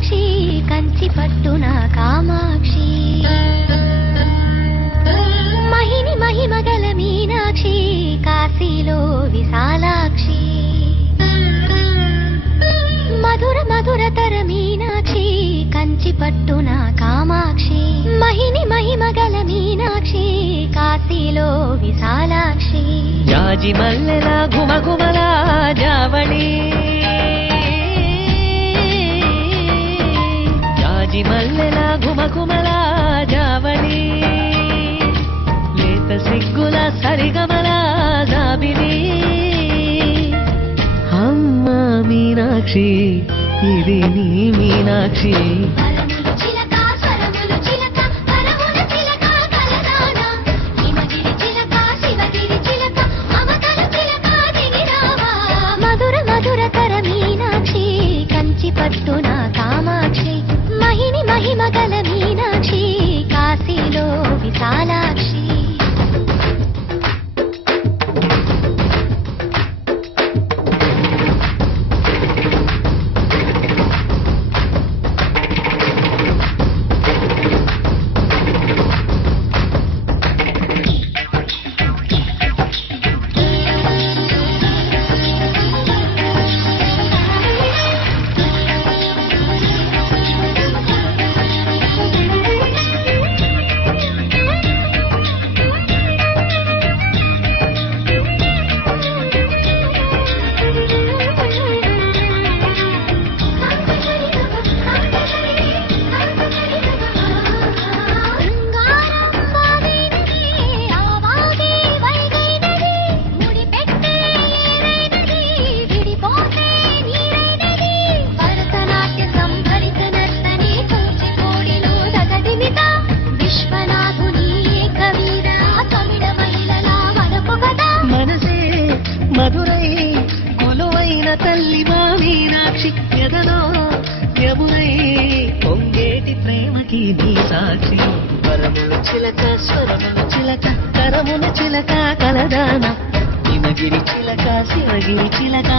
మీనాక్షి కంచి పట్టున కామాక్షి మహిని మహిమగల మీనాక్షి కాశీలో విశాలాక్షి మధుర మధురతర మీనాక్షి కంచి పట్టున కామాక్షి మహిని మహిమగల మీనాక్షి కాశీలో విశాలాక్షి జాజి మల్లెల ఘుమఘుమల జావళి జాజి మల్లెల ఘుమఘుమల జావళి లేత సిగ్గుల సరిగమల జాబిలి అమ్మ మీనాక్షి ఇది నీ మీనాక్షి పట్టున కామాక్షి మహిని మహిమగల మీనాక్షి కాశీలో విశాలాక్షి మధురై కొలువైన తల్లి మా మీనాక్షి ఎదలో యమునై పొంగేటి ప్రేమకి నీ సాక్షి వరములు చిలక స్వరములు చిలక కరముల చిలక కలదాన హిమగిరి చిలక శివగిరి చిలక